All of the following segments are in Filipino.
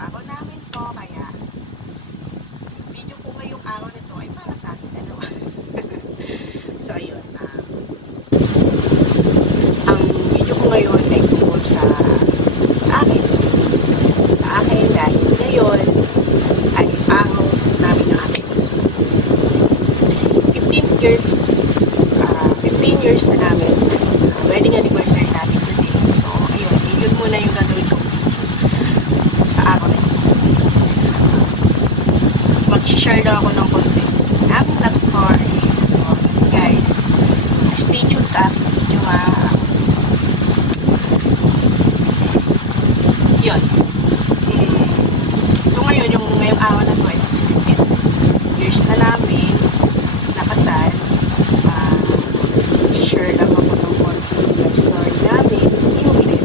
araw namin to, kaya video ko ngayong araw nito ay para sa akin dalawa. So ayun, ang video ko ngayon ay tungkol sa akin dahil ngayon ay araw namin ng aking puso. 15 years na namin, wedding anniversary namin today. So ayun, yun muna yung gagawin ko sa araw na ito. Mag-share lang ako ng konti aming love story. So guys, stay tuned sa aking video ha. Yun. So ngayon, ngayong araw na to is 15 years na namin nakasal. Share lang ako ng konti love story namin. Inulit.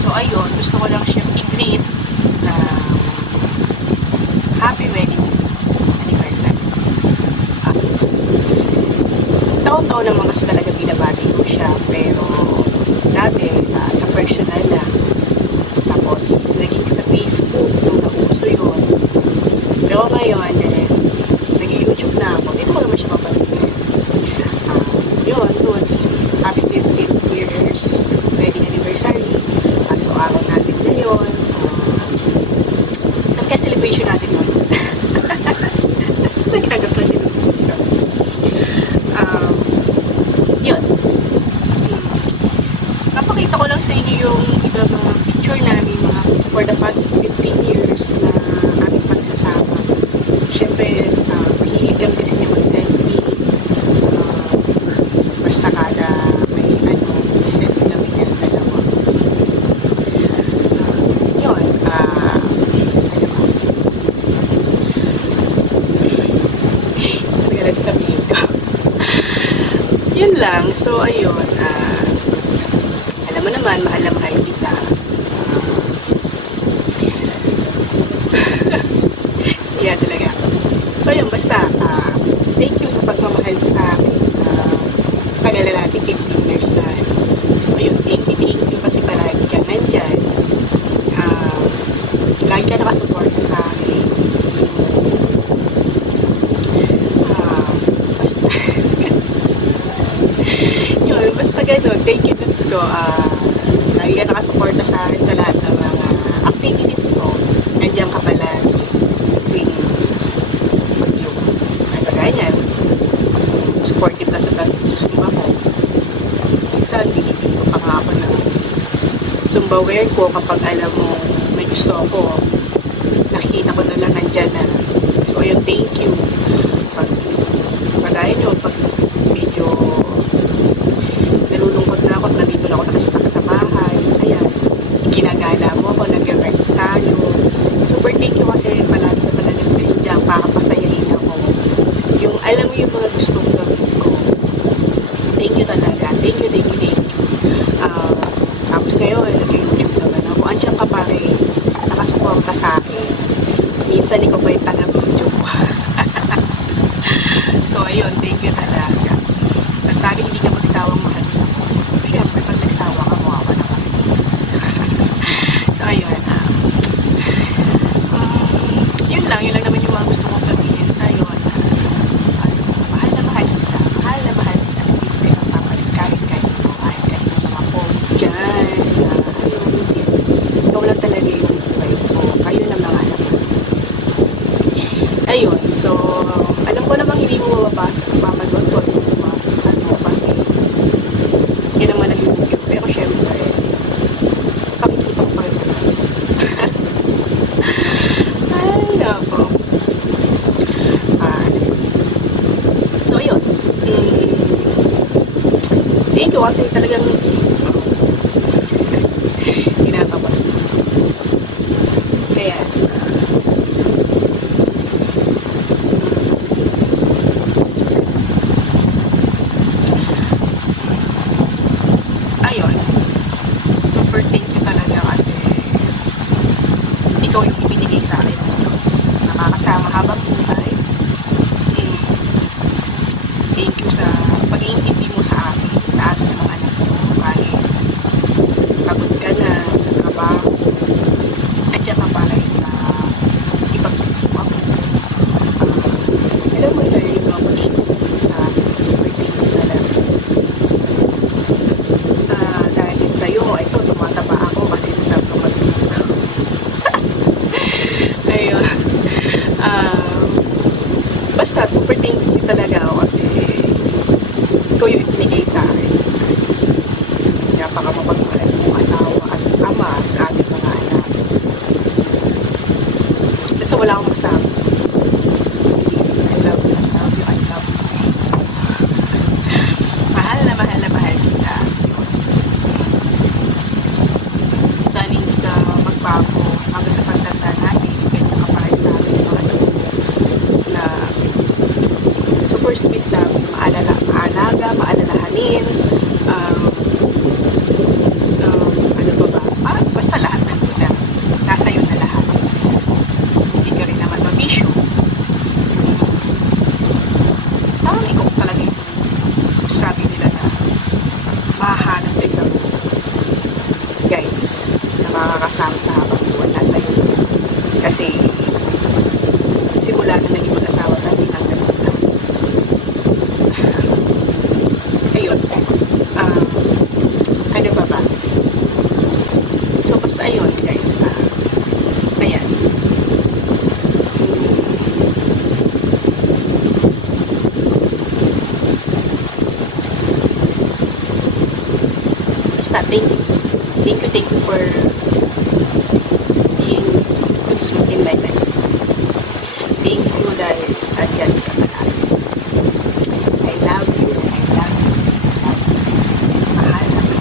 So ayun, gusto ko lang siya i-greet na happy wedding anniversary. Taon-taon naman kasi talaga binabati ko siya, pero dati sa personal na, tapos naging sa Facebook nung nauso yun, pero ngayon nag-YouTube na ako, dito ko naman siya mapalitin. Yun, happy 15th years wedding anniversary. So araw natin ngayon, saan kaya celebration natin mo? Nagkagat na siya. Yun. Napakita ko lang sa inyo yung iba mga picture namin mga for the past 15 years na aming pagsasama. Siyempre, mahilig lang kasi niya mag-selfie. Basta kada may selfie namin yan dalawa. Yun, ano sabihin ko? Yun lang. So, ayun, alam mo naman, mahal na mahal kita. Yeah, talaga. So, yun, basta, thank you sa pagmamahal mo sa akin. Kanila natin 15 years na. So, ayun, thank you kasi palagi ka nandyan. Lagi ka nakasuporta sa akin. Basta, yun, basta ganun. Thank you, Dudes ko. Lagi ka nakasuporta sa akin sa lahat ng mga activities ko. Nandiyan ka pala tuwing mag-yung. Ay, ganyan. Supportive ka sa susumba ko. Minsan, binibig ko pa nga ako ng sumbaware ko kapag alam mo may gusto ako. Nakikita ko na lang nandyan na. So, ayun, thank you. Pag nyo, pag medyo nalulungkot na ako at nandito na ako nakastack sa bahay, ayan, ginagala mo ako, nag-rides tayo. Super thank you kasi palagi na talaga nandiyan para pasayahin ako. Yung alam mo yung mga gustong gawin ko. Thank you talaga. Thank you. Tapos ngayon, nag-YouTube naman ako. Andiyan ka pa rin. Nakasuporta sa akin. Minsan, ikaw pa yung taga-video ko. So, ayun. Thank you talaga. Sana hindi ka magsawang mahal ako. Siyempre, pag nagsawa ka, mukha ka naman. So, ayun. Yun lang naman yung mga gusto kong sabihin sa'yo. Mahal na mahal kita. Hindi ka papalit kahit sa mga posts dyan. Ikaw lang talaga yung buhay ko. Kayo na mga alam. Ayun, so, alam ko namang hindi mo mababasa ng pamanood ko kasi yun naman nag-YouTube. Pero syempre, pakikita ko pa rin sa iyo. Ay, nako. So, ayun. Thank you kasi talagang wala akong masabi. I love you, I love you, I love you. Mahal na mahal kita. Sana hindi ka magbago hanggang sa pagtanda natin. Ganyan ka pa rin sa amin mga na super sweet sa maalaga, maalalahanin, ano pa ba? Basta lahat nandun na. Nasa iyo na lahat. Hindi ka rin naman mabisyo. Parang ikaw talaga yung sabi nila na mahahanap sa isang guys na makakasama sa habang buwan nasa iyo. Kasi simula na naging mag-asawa natin ang ganun na. Ayun. Ano pa ba? So, basta ayun, guys. Ayan. Basta, thank you. Thank you for being good in my life. Thank you dahil andyan ka palagi. I love you. I love you. I love you. Mahal na mahal.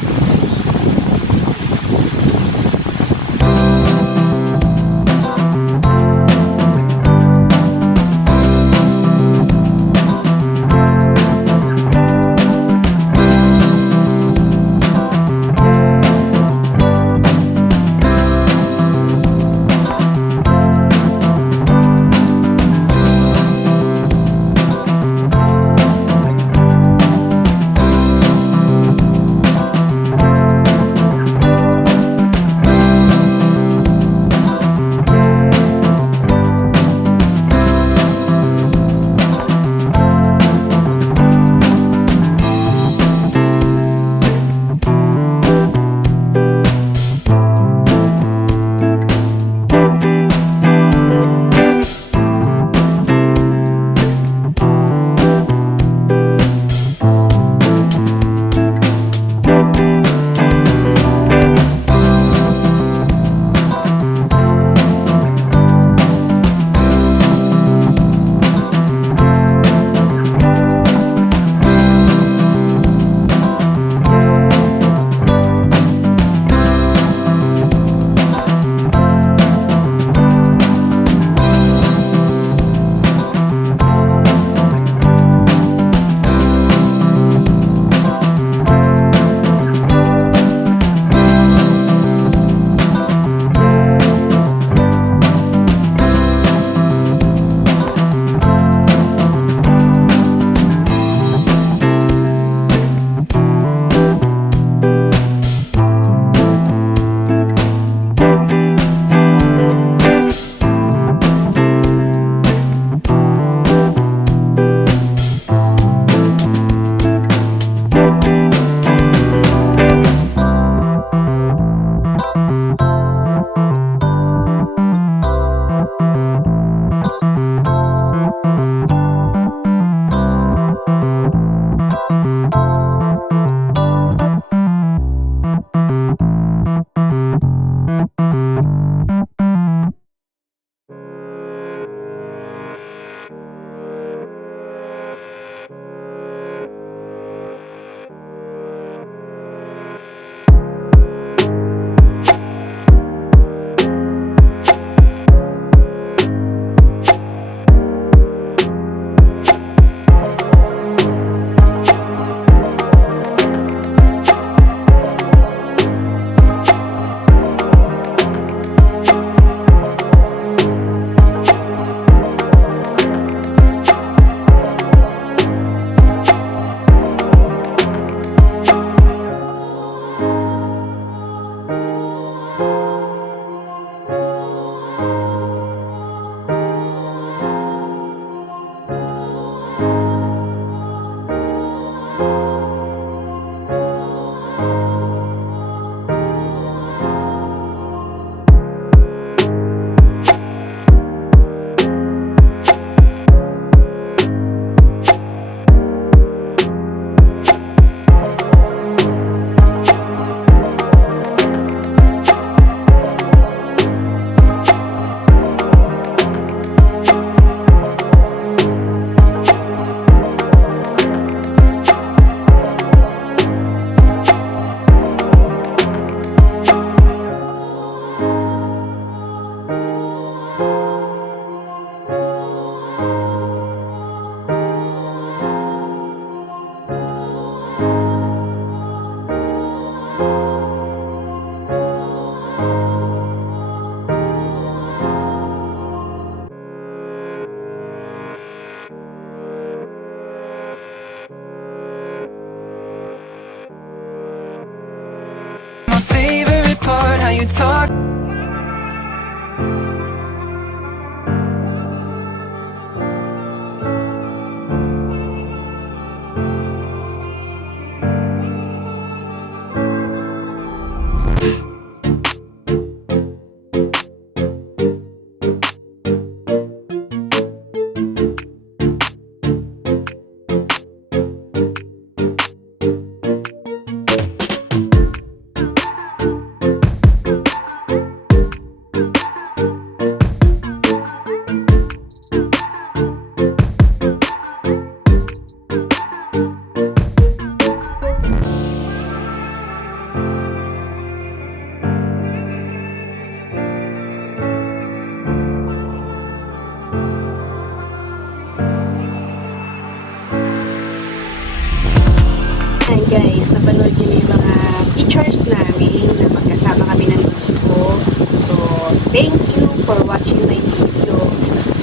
thank you for watching my video.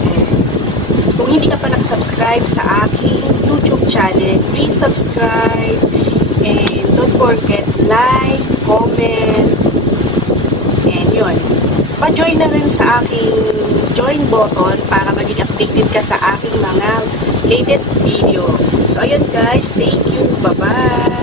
And kung hindi ka pa nakasubscribe sa aking YouTube channel, please subscribe. And don't forget, like, comment, and yun. Pa-join na rin sa aking join button para maging updated ka sa aking mga latest video. So, ayun guys, thank you. Bye-bye!